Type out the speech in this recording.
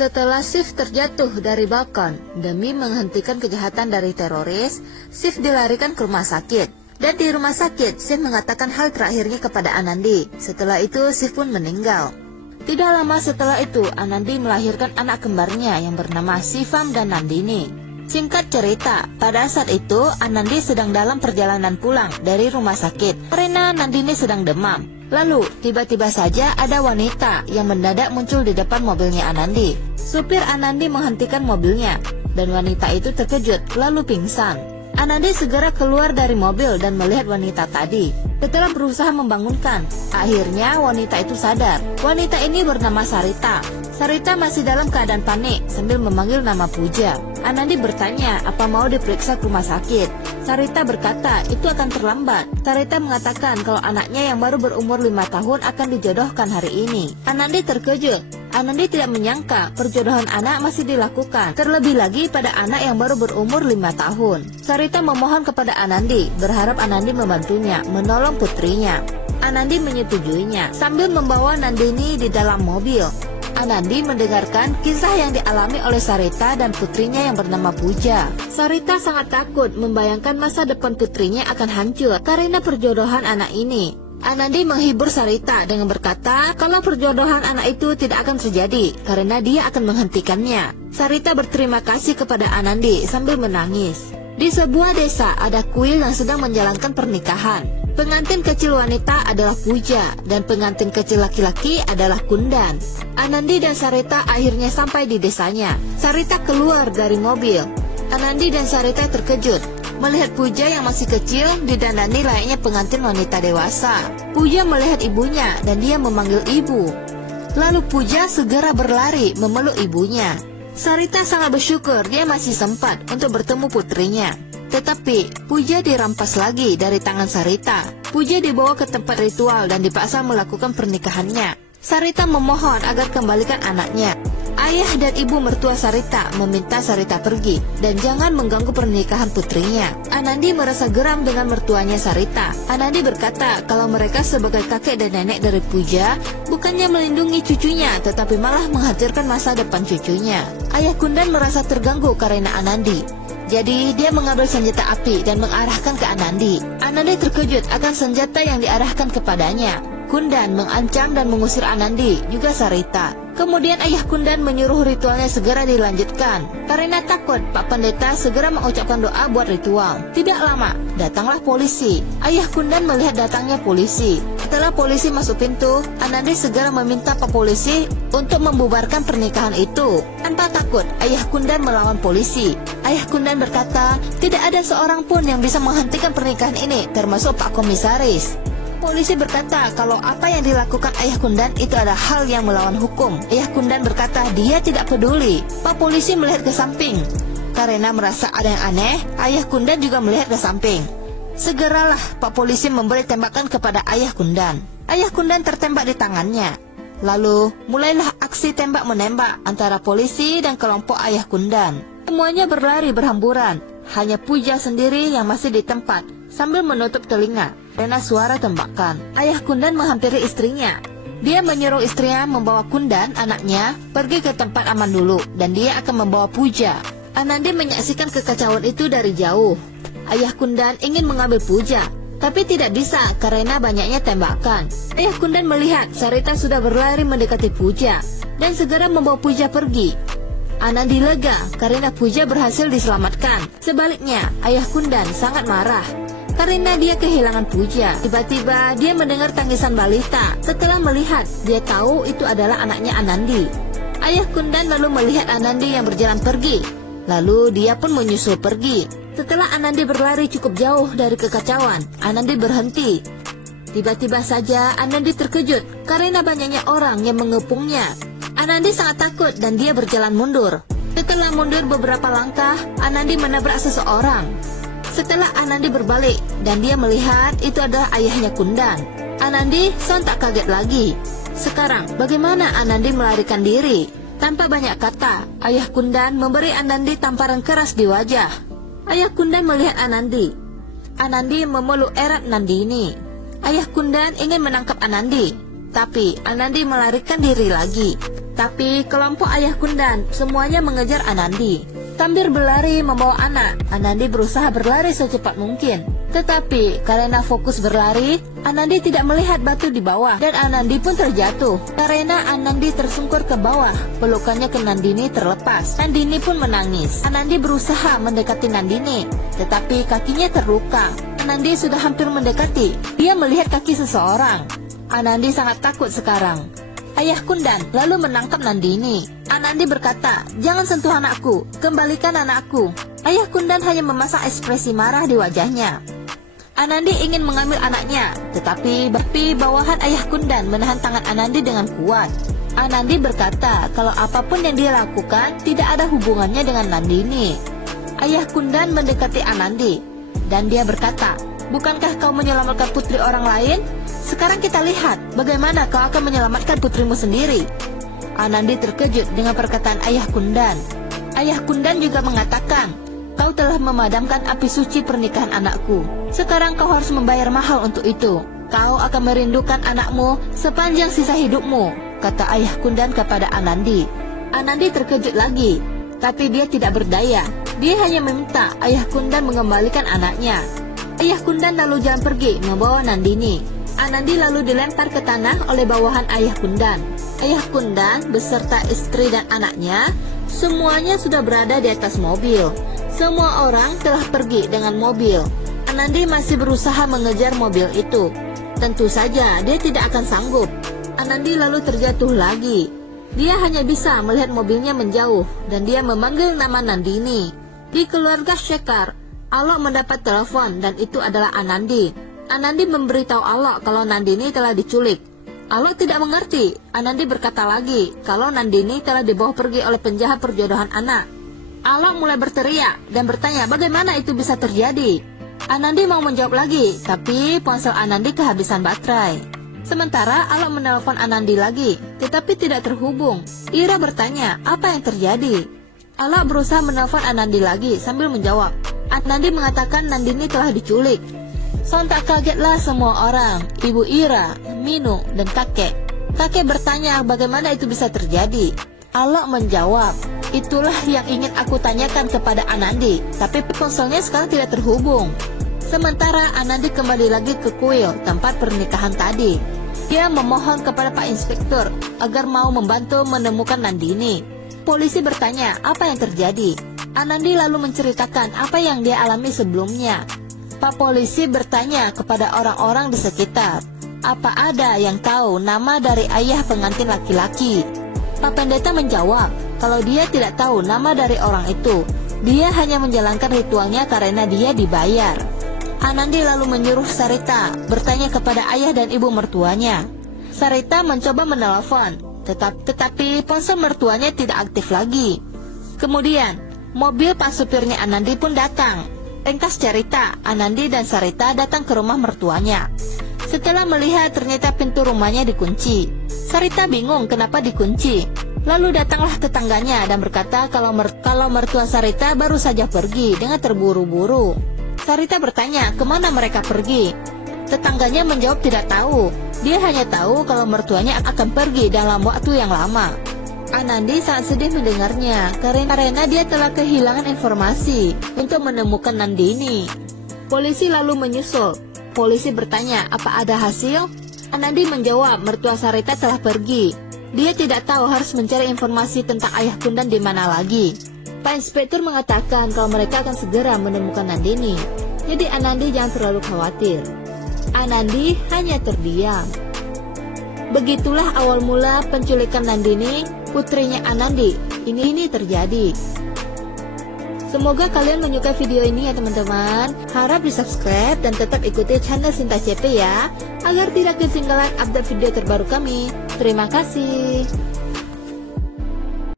Setelah Shiv terjatuh dari balkon demi menghentikan kejahatan dari teroris, Shiv dilarikan ke rumah sakit. Dan di rumah sakit, Shiv mengatakan hal terakhirnya kepada Anandi. Setelah itu, Shiv pun meninggal. Tidak lama setelah itu, Anandi melahirkan anak kembarnya yang bernama Shivam dan Nandini. Singkat cerita, pada saat itu Anandi sedang dalam perjalanan pulang dari rumah sakit karena Nandini sedang demam. Lalu, tiba-tiba saja ada wanita yang mendadak muncul di depan mobilnya Anandi. Supir Anandi menghentikan mobilnya, dan wanita itu terkejut lalu pingsan. Anandi segera keluar dari mobil dan melihat wanita tadi. Setelah berusaha membangunkan, akhirnya wanita itu sadar. Wanita ini bernama Sarita. Sarita masih dalam keadaan panik sambil memanggil nama Puja. Anandi bertanya apa mau diperiksa ke rumah sakit. Sarita berkata itu akan terlambat. Sarita mengatakan kalau anaknya yang baru berumur 5 tahun akan dijodohkan hari ini. Anandi terkejut. Anandi tidak menyangka perjodohan anak masih dilakukan, terlebih lagi pada anak yang baru berumur 5 tahun. Sarita memohon kepada Anandi, berharap Anandi membantunya menolong putrinya. Anandi menyetujuinya sambil membawa Nandini di dalam mobil. Anandi mendengarkan kisah yang dialami oleh Sarita dan putrinya yang bernama Puja. Sarita sangat takut membayangkan masa depan putrinya akan hancur karena perjodohan anak ini. Anandi menghibur Sarita dengan berkata kalau perjodohan anak itu tidak akan terjadi karena dia akan menghentikannya. Sarita berterima kasih kepada Anandi sambil menangis. Di sebuah desa ada kuil yang sedang menjalankan pernikahan. Pengantin kecil wanita adalah Puja dan pengantin kecil laki-laki adalah Kundan. Anandi dan Sarita akhirnya sampai di desanya. Sarita keluar dari mobil. Anandi dan Sarita terkejut melihat Puja yang masih kecil didandani layaknya pengantin wanita dewasa. Puja melihat ibunya dan dia memanggil ibu. Lalu Puja segera berlari memeluk ibunya. Sarita sangat bersyukur dia masih sempat untuk bertemu putrinya. Tetapi Puja dirampas lagi dari tangan Sarita. Puja dibawa ke tempat ritual dan dipaksa melakukan pernikahannya. Sarita memohon agar kembalikan anaknya. Ayah dan ibu mertua Sarita meminta Sarita pergi dan jangan mengganggu pernikahan putrinya. Anandi merasa geram dengan mertuanya Sarita. Anandi berkata kalau mereka sebagai kakek dan nenek dari Puja bukannya melindungi cucunya tetapi malah menghancurkan masa depan cucunya. Ayah Kundan merasa terganggu karena Anandi. Jadi dia mengambil senjata api dan mengarahkan ke Anandi. Anandi terkejut akan senjata yang diarahkan kepadanya. Kundan mengancam dan mengusir Anandi, juga Sarita. Kemudian ayah Kundan menyuruh ritualnya segera dilanjutkan. Karena takut, Pak Pendeta segera mengucapkan doa buat ritual. Tidak lama, datanglah polisi. Ayah Kundan melihat datangnya polisi. Setelah polisi masuk pintu, Anandi segera meminta Pak Polisi untuk membubarkan pernikahan itu. Tanpa takut, ayah Kundan melawan polisi. Ayah Kundan berkata, tidak ada seorang pun yang bisa menghentikan pernikahan ini, termasuk Pak Komisaris. Polisi berkata kalau apa yang dilakukan ayah Kundan itu adalah hal yang melawan hukum. Ayah Kundan berkata dia tidak peduli. Pak Polisi melihat ke samping. Karena merasa ada yang aneh, ayah Kundan juga melihat ke samping. Segeralah Pak Polisi memberi tembakan kepada ayah Kundan. Ayah Kundan tertembak di tangannya. Lalu mulailah aksi tembak-menembak antara polisi dan kelompok ayah Kundan. Semuanya berlari berhamburan. Hanya Puja sendiri yang masih di tempat sambil menutup telinga karena suara tembakan. Ayah Kundan menghampiri istrinya. Dia menyuruh istrinya membawa Kundan, anaknya, pergi ke tempat aman dulu dan dia akan membawa Puja. Anandi menyaksikan kekacauan itu dari jauh. Ayah Kundan ingin mengambil Puja, tapi tidak bisa karena banyaknya tembakan. Ayah Kundan melihat Sarita sudah berlari mendekati Puja dan segera membawa Puja pergi. Anandi lega karena Puja berhasil diselamatkan. Sebaliknya, ayah Kundan sangat marah karena dia kehilangan Puja. Tiba-tiba dia mendengar tangisan balita. Setelah melihat, dia tahu itu adalah anaknya Anandi. Ayah Kundan lalu melihat Anandi yang berjalan pergi. Lalu dia pun menyusul pergi. Setelah Anandi berlari cukup jauh dari kekacauan, Anandi berhenti. Tiba-tiba saja Anandi terkejut karena banyaknya orang yang mengepungnya. Anandi sangat takut dan dia berjalan mundur. Setelah mundur beberapa langkah, Anandi menabrak seseorang. Setelah Anandi berbalik dan dia melihat itu adalah ayahnya Kundan, Anandi sontak kaget lagi. Sekarang bagaimana Anandi melarikan diri? Tanpa banyak kata, ayah Kundan memberi Anandi tamparan keras di wajah. Ayah Kundan melihat Anandi. Anandi memeluk erat Nandini. Ayah Kundan ingin menangkap Anandi, tapi Anandi melarikan diri lagi. Tetapi kelompok ayah Kundan semuanya mengejar Anandi. Sambil berlari membawa anak, Anandi berusaha berlari secepat mungkin. Tetapi karena fokus berlari, Anandi tidak melihat batu di bawah dan Anandi pun terjatuh. Karena Anandi tersungkur ke bawah, pelukannya ke Nandini terlepas. Nandini pun menangis. Anandi berusaha mendekati Nandini, tetapi kakinya terluka. Anandi sudah hampir mendekati. Dia melihat kaki seseorang. Anandi sangat takut sekarang. Ayah Kundan lalu menangkap Nandini. Anandi berkata, "Jangan sentuh anakku, kembalikan anakku." Ayah Kundan hanya memasang ekspresi marah di wajahnya. Anandi ingin mengambil anaknya, tetapi bawahan ayah Kundan menahan tangan Anandi dengan kuat. Anandi berkata kalau apapun yang dia lakukan tidak ada hubungannya dengan Nandini. Ayah Kundan mendekati Anandi dan dia berkata, "Bukankah kau menyelamatkan putri orang lain? Sekarang kita lihat bagaimana kau akan menyelamatkan putrimu sendiri." Anandi terkejut dengan perkataan ayah Kundan. Ayah Kundan juga mengatakan, "Kau telah memadamkan api suci pernikahan anakku. Sekarang kau harus membayar mahal untuk itu. Kau akan merindukan anakmu sepanjang sisa hidupmu," kata ayah Kundan kepada Anandi. Anandi terkejut lagi, tapi dia tidak berdaya. Dia hanya meminta ayah Kundan mengembalikan anaknya. Ayah Kundan lalu jalan pergi membawa Nandini. Anandi lalu dilempar ke tanah oleh bawahan ayah Kundan. Ayah Kundan beserta istri dan anaknya semuanya sudah berada di atas mobil. Semua orang telah pergi dengan mobil. Anandi masih berusaha mengejar mobil itu. Tentu saja dia tidak akan sanggup. Anandi lalu terjatuh lagi. Dia hanya bisa melihat mobilnya menjauh dan dia memanggil nama Nandini. Di keluarga Shekhar, Alok mendapat telepon dan itu adalah Anandi. Anandi memberitahu Alok kalau Nandini telah diculik. Alok tidak mengerti. Anandi berkata lagi kalau Nandini telah dibawa pergi oleh penjahat perjodohan anak. Alok mulai berteriak dan bertanya bagaimana itu bisa terjadi. Anandi mau menjawab lagi, tapi ponsel Anandi kehabisan baterai. Sementara Alok menelpon Anandi lagi, tetapi tidak terhubung. Ira bertanya apa yang terjadi. Alok berusaha menelpon Anandi lagi sambil menjawab. Anandi mengatakan Nandini telah diculik. Sontak kagetlah semua orang, Ibu Ira, Minu, dan kakek. Kakek bertanya bagaimana itu bisa terjadi. Alok menjawab, "Itulah yang ingin aku tanyakan kepada Anandi, tapi ponselnya sekarang tidak terhubung." Sementara Anandi kembali lagi ke kuil tempat pernikahan tadi. Dia memohon kepada Pak Inspektur agar mau membantu menemukan Nandini. Polisi bertanya apa yang terjadi. Anandi lalu menceritakan apa yang dia alami sebelumnya. Pak Polisi bertanya kepada orang-orang di sekitar, apa ada yang tahu nama dari ayah pengantin laki-laki? Pak Pendeta menjawab kalau dia tidak tahu nama dari orang itu. Dia hanya menjalankan ritualnya karena dia dibayar. Anandi lalu menyuruh Sarita bertanya kepada ayah dan ibu mertuanya. Sarita mencoba menelpon, tetapi ponsel mertuanya tidak aktif lagi. Kemudian, mobil Pak supirnya Anandi pun datang. Ringkas cerita, Anandi dan Sarita datang ke rumah mertuanya. Setelah melihat ternyata pintu rumahnya dikunci. Sarita bingung kenapa dikunci. Lalu datanglah tetangganya dan berkata kalau mertua Sarita baru saja pergi dengan terburu-buru. Sarita bertanya kemana mereka pergi. Tetangganya menjawab tidak tahu. Dia hanya tahu kalau mertuanya akan pergi dalam waktu yang lama. Anandi sangat sedih mendengarnya karena dia telah kehilangan informasi untuk menemukan Nandini. Polisi lalu menyusul. Polisi bertanya apa ada hasil? Anandi menjawab mertua Sarita telah pergi. Dia tidak tahu harus mencari informasi tentang ayah Kundan di mana lagi. Pak Inspektur mengatakan kalau mereka akan segera menemukan Nandini. Jadi Anandi jangan terlalu khawatir. Anandi hanya terdiam. Begitulah awal mula penculikan Nandini, putrinya Anandi. Ini terjadi. Semoga kalian menyukai video ini ya teman-teman. Harap di subscribe dan tetap ikuti channel Sinta CP ya, agar tidak ketinggalan update video terbaru kami. Terima kasih.